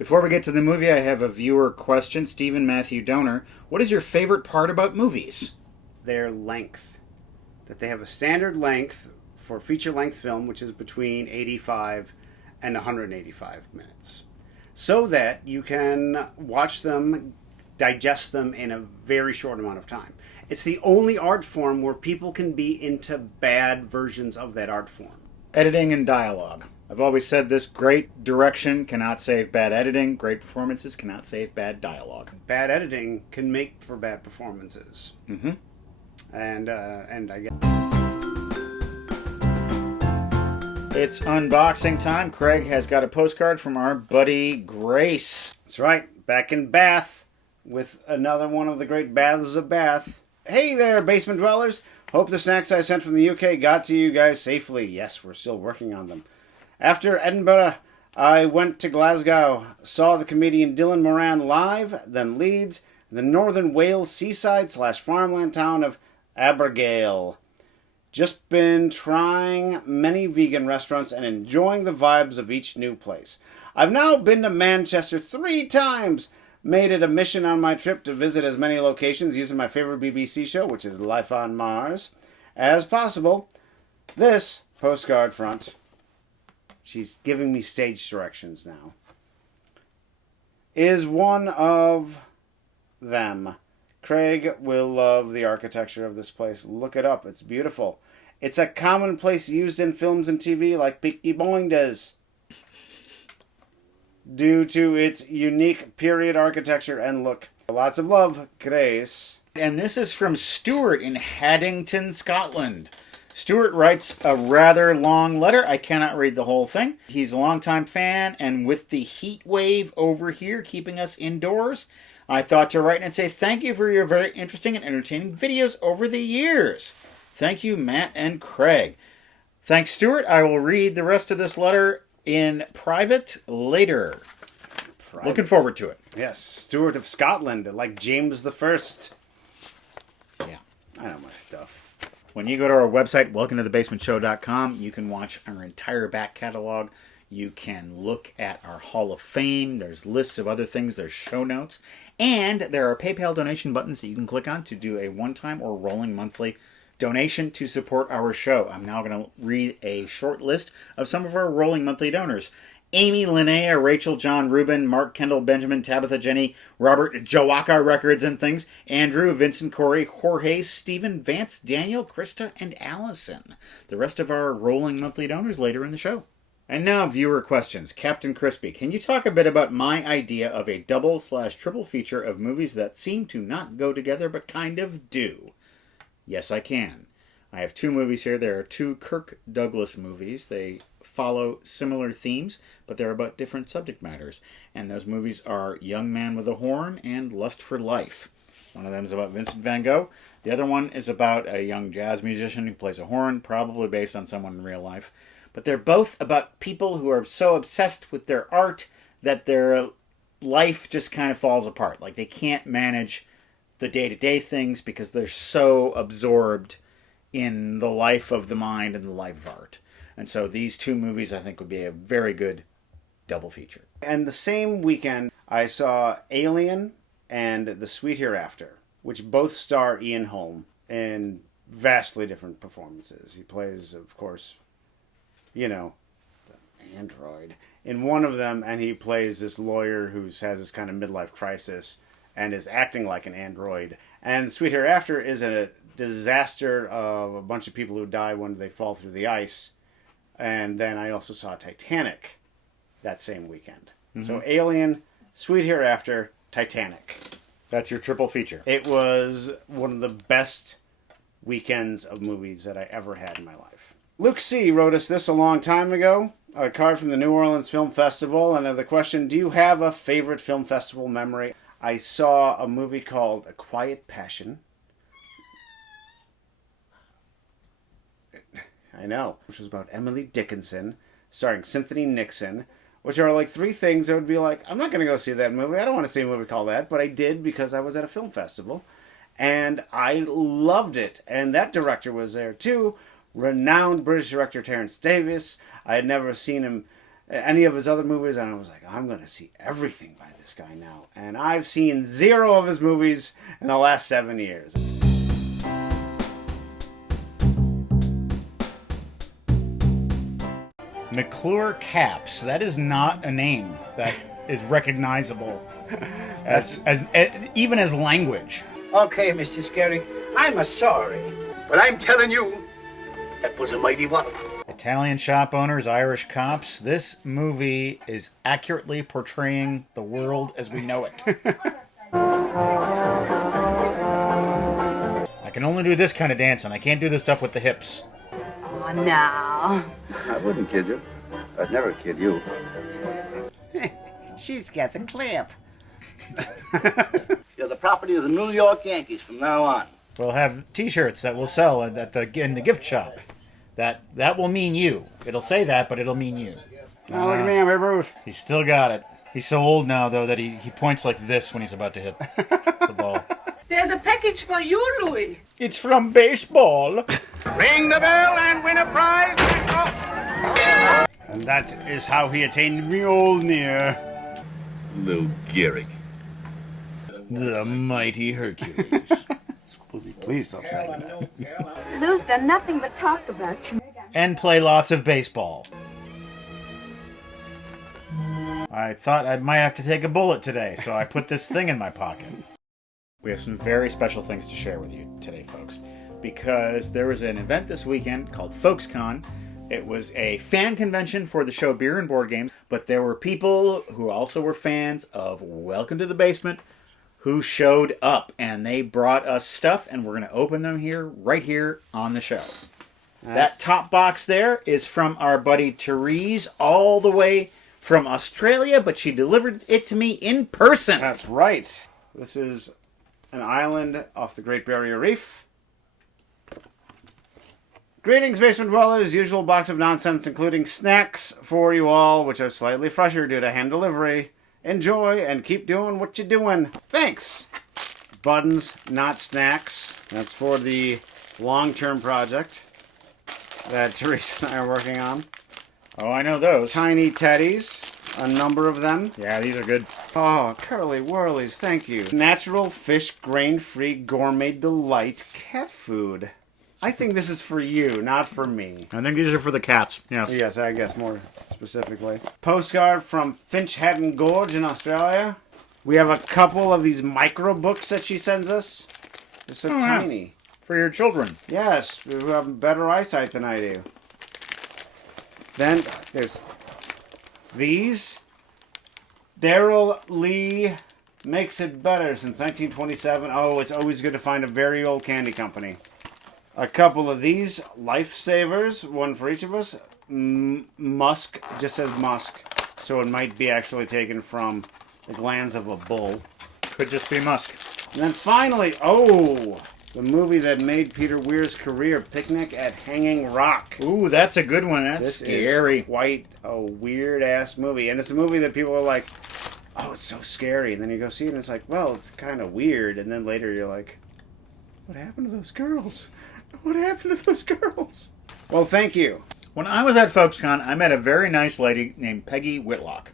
Before we get to the movie, I have a viewer question. Stephen Matthew Donor, what is your favorite part about movies? Their length. That they have a standard length for feature-length film, which is between 85 and 185 minutes. So that you can watch them, digest them in a very short amount of time. It's the only art form where people can be into bad versions of that art form. Editing and dialogue. I've always said this: great direction cannot save bad editing, great performances cannot save bad dialogue. Bad editing can make for bad performances. Mm-hmm. And I guess it's unboxing time. Craig has got a postcard from our buddy Grace. That's right, back in Bath with another one of the great baths of Bath. Hey there, basement dwellers. Hope the snacks I sent from the UK got to you guys safely. Yes, we're still working on them. After Edinburgh, I went to Glasgow, saw the comedian Dylan Moran live, then Leeds, the northern Wales seaside/farmland town of Abergale. Just been trying many vegan restaurants and enjoying the vibes of each new place. I've now been to Manchester 3 times. Made it a mission on my trip to visit as many locations using my favorite BBC show, which is Life on Mars, as possible. This postcard front, she's giving me stage directions now, is one of them. Craig will love the architecture of this place. Look it up. It's beautiful. It's a commonplace used in films and TV like Peaky Blinders, due to its unique period architecture and look. Lots of love, Grace. And this is from Stuart in Haddington, Scotland. Stuart writes a rather long letter. I cannot read the whole thing. He's a longtime fan, and with the heat wave over here keeping us indoors, I thought to write and say thank you for your very interesting and entertaining videos over the years. Thank you, Matt and Craig. Thanks, Stuart. I will read the rest of this letter in private later. Looking forward to it. Yes, Stuart of Scotland, like James the First. Yeah. I know my stuff. When you go to our website, welcometothebasementshow.com, you can watch our entire back catalog. You can look at our Hall of Fame. There's lists of other things. There's show notes. And there are PayPal donation buttons that you can click on to do a one-time or rolling monthly donation to support our show. I'm now going to read a short list of some of our rolling monthly donors. Amy, Linnea, Rachel, John, Ruben, Mark, Kendall, Benjamin, Tabitha, Jenny, Robert, Joaka Records and Things, Andrew, Vincent, Corey, Jorge, Stephen, Vance, Daniel, Krista, and Allison. The rest of our rolling monthly donors later in the show. And now, viewer questions. Captain Crispy, can you talk a bit about my idea of a double/triple feature of movies that seem to not go together but kind of do? Yes, I can. I have 2 movies here. There are 2 Kirk Douglas movies. They follow similar themes, but they're about different subject matters. And those movies are Young Man with a Horn and Lust for Life. One of them is about Vincent van Gogh. The other one is about a young jazz musician who plays a horn, probably based on someone in real life. But they're both about people who are so obsessed with their art that their life just kind of falls apart. Like they can't manage the day-to-day things because they're so absorbed in the life of the mind and the life of art. And so these 2 movies, I think, would be a very good double feature. And the same weekend, I saw Alien and The Sweet Hereafter, which both star Ian Holm in vastly different performances. He plays, of course, the android in one of them, and he plays this lawyer who has this kind of midlife crisis and is acting like an android. And Sweet Hereafter is a disaster of a bunch of people who die when they fall through the ice. And then I also saw Titanic that same weekend. Mm-hmm. So Alien, Sweet Hereafter, Titanic. That's your triple feature. It was one of the best weekends of movies that I ever had in my life. Luke C. wrote us this a long time ago. A card from the New Orleans Film Festival. And the question, do you have a favorite film festival memory? I saw a movie called A Quiet Passion. I know. Which was about Emily Dickinson, starring Cynthia Nixon. Which are like 3 things that would be like, I'm not going to go see that movie. I don't want to see a movie called that. But I did because I was at a film festival. And I loved it. And that director was there too. Renowned British director Terence Davies. I had never seen him any of his other movies, and I was like, I'm going to see everything by this guy now. And I've seen 0 of his movies in the last 7 years. McClure Caps. That is not a name that is recognizable as even as language. Okay, Mr. Scary, I'm sorry. But I'm telling you, that was a mighty wallop. Italian shop owners, Irish cops. This movie is accurately portraying the world as we know it. I can only do this kind of dancing. I can't do the stuff with the hips. Oh, now. I wouldn't kid you. I'd never kid you. She's got the clip. You're the property of the New York Yankees from now on. We'll have T-shirts that will sell in the gift shop. That will mean you. It'll say that, but it'll mean you. Oh, look at me, I'm Babe Ruth. He's still got it. He's so old now, though, that he points like this when he's about to hit the ball. There's a package for you, Louis. It's from baseball. Ring the bell and win a prize. And that is how he attained Mjolnir. Lou Gehrig. The mighty Hercules. Please stop saying that. Lou's done nothing but talk about you. And play lots of baseball. I thought I might have to take a bullet today, so I put this thing in my pocket. We have some very special things to share with you today, folks, because there was an event this weekend called FolksCon. It was a fan convention for the show Beer and Board Games, but there were people who also were fans of Welcome to the Basement who showed up, and they brought us stuff, and we're going to open them right here on the show. That top box there is from our buddy Therese, all the way from Australia, but she delivered it to me in person. That's right. This is an island off the Great Barrier Reef. Greetings, basement dwellers. Usual box of nonsense, including snacks for you all, which are slightly fresher due to hand delivery. Enjoy and keep doing what you're doing. Thanks. Buttons, not snacks. That's for the long-term project that Teresa and I are working on. Oh, I know those. Tiny teddies, a number of them. Yeah, these are good. Oh, curly whirlies, thank you. Natural fish, grain-free, gourmet delight cat food. I think this is for you, not for me. I think these are for the cats. Yes. Yes, I guess more specifically. Postcard from Finch Hatton Gorge in Australia. We have a couple of these micro books that she sends us. They're so tiny. Yeah. For your children. Yes, who have better eyesight than I do. Then there's these. Daryl Lee makes it better since 1927. Oh, it's always good to find a very old candy company. A couple of these lifesavers, one for each of us. Musk, just says musk, so it might be actually taken from the glands of a bull. Could just be musk. And then finally, the movie that made Peter Weir's career, Picnic at Hanging Rock. Ooh, that's a good one. That's scary. Is quite a weird-ass movie. And it's a movie that people are like, oh, it's so scary. And then you go see it and it's like, well, it's kind of weird. And then later you're like, what happened to those girls? What happened to those girls? Well, thank you. When I was at FolksCon, I met a very nice lady named Peggy Whitlock.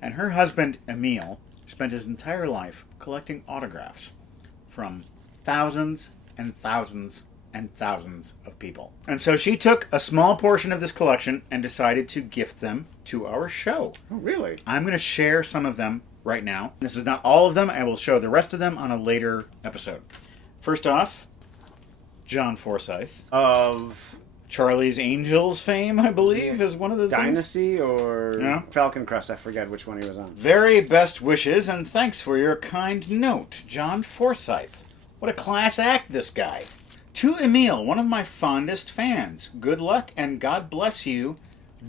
And her husband, Emil, spent his entire life collecting autographs from thousands and thousands and thousands of people. And so she took a small portion of this collection and decided to gift them to our show. Oh, really? I'm going to share some of them right now. This is not all of them. I will show the rest of them on a later episode. First off, John Forsythe of Charlie's Angels fame, I believe, is one of the Dynasty things. or Yeah. Falcon Crest. I forget which one he was on. Very best wishes and thanks for your kind note, John Forsythe. What a class act, this guy. To Emil, one of my fondest fans. Good luck and God bless you,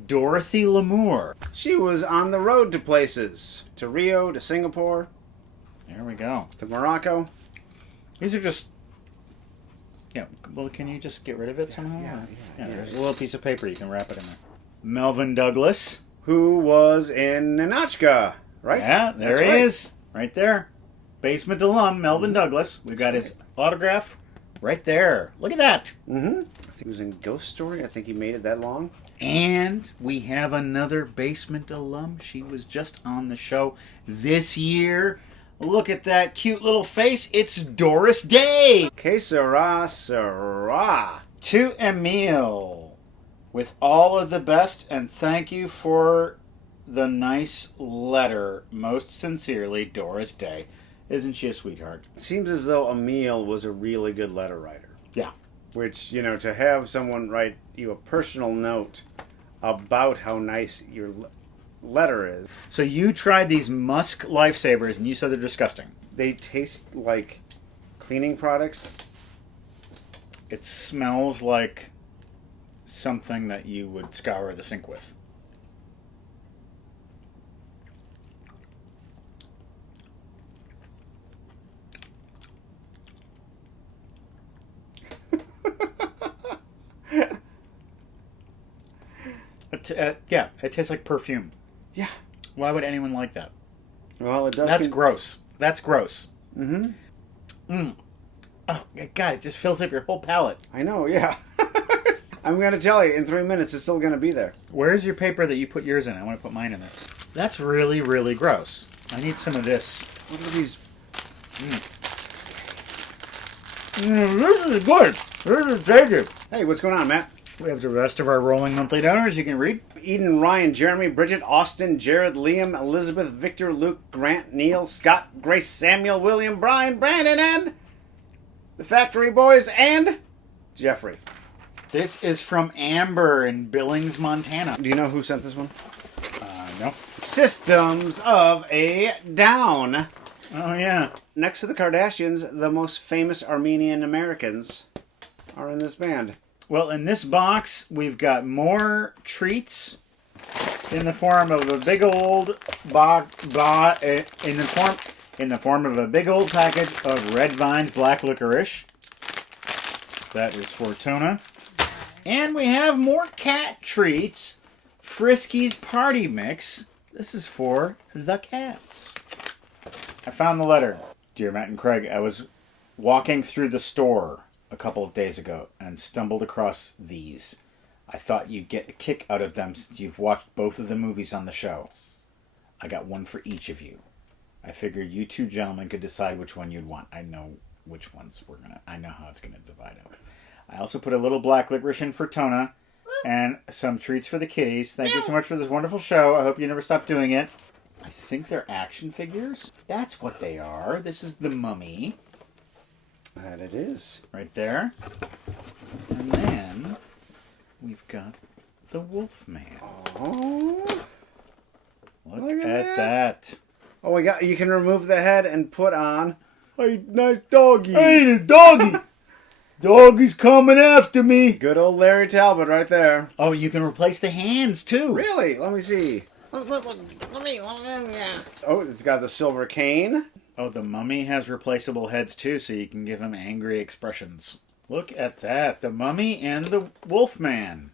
Dorothy Lamour. She was on the road to places. To Rio, to Singapore, There we go. to Morocco. These are just... Yeah, well, can you just get rid of it somehow? Yeah. There's a little piece of paper. You can wrap it in there. Melvin Douglas. Who was in Ninotchka, right? Yeah, there That's he right. is. Right there. Basement alum, Melvin Douglas. We've got his autograph right there. Look at that. Mm-hmm. I think he was in Ghost Story. I think he made it that long. And we have another Basement alum. She was just on the show this year. Look at that cute little face. It's Doris Day. Que sera, sera. To Emil, with all of the best, and thank you for the nice letter. Most sincerely, Doris Day. Isn't she a sweetheart? It seems as though Emil was a really good letter writer. Yeah. Which, you know, to have someone write you a personal note about how nice your letter is. So you tried these Musk Lifesavers, and you said they're disgusting. They taste like cleaning products. It smells like something that you would scour the sink with. Yeah, it tastes like perfume. Yeah. Why would anyone like that? Well, it does. That's gross. That's gross. Mm-hmm. Oh, God, it just fills up your whole palate. I know, yeah. I'm going to tell you, in 3 minutes, it's still going to be there. Where's your paper that you put yours in? I want to put mine in there. That's really, really gross. I need some of this. What are these? This is good. This is tasty. Hey, what's going on, Matt? We have the rest of our rolling monthly donors you can read. Eden, Ryan, Jeremy, Bridget, Austin, Jared, Liam, Elizabeth, Victor, Luke, Grant, Neil, Scott, Grace, Samuel, William, Brian, Brandon, and the Factory Boys, and Jeffrey. This is from Amber in Billings, Montana. Do you know who sent this one? No. Systems of a Down. Oh, yeah. Next to the Kardashians, the most famous Armenian Americans are in this band. Well, in this box, we've got more treats in the form of a big old in the form of a big old package of Red Vine's black licorice. That is for Tona. And we have more cat treats. Frisky's Party Mix. This is for the cats. I found the letter. Dear Matt and Craig, I was walking through the store a couple of days ago and stumbled across these. I thought you'd get a kick out of them since you've watched both of the movies on the show. I got one for each of you. I figured you two gentlemen could decide which one you'd want. I know which ones I know how it's gonna divide up. I also put a little black licorice in for Tona and some treats for the kitties. Thank you so much for this wonderful show. I hope you never stop doing it. I think they're action figures. That's what they are. This is the Mummy. That it is. Right there. And then we've got the Wolfman. Oh. Look at that. Oh my god, you can remove the head and put on a nice doggy. Hey, the doggy! Doggy's coming after me! Good old Larry Talbot right there. Oh, you can replace the hands too. Really? Let me see. Oh, it's got the silver cane. Oh, the Mummy has replaceable heads too, so you can give him angry expressions. Look at that. The Mummy and the Wolfman.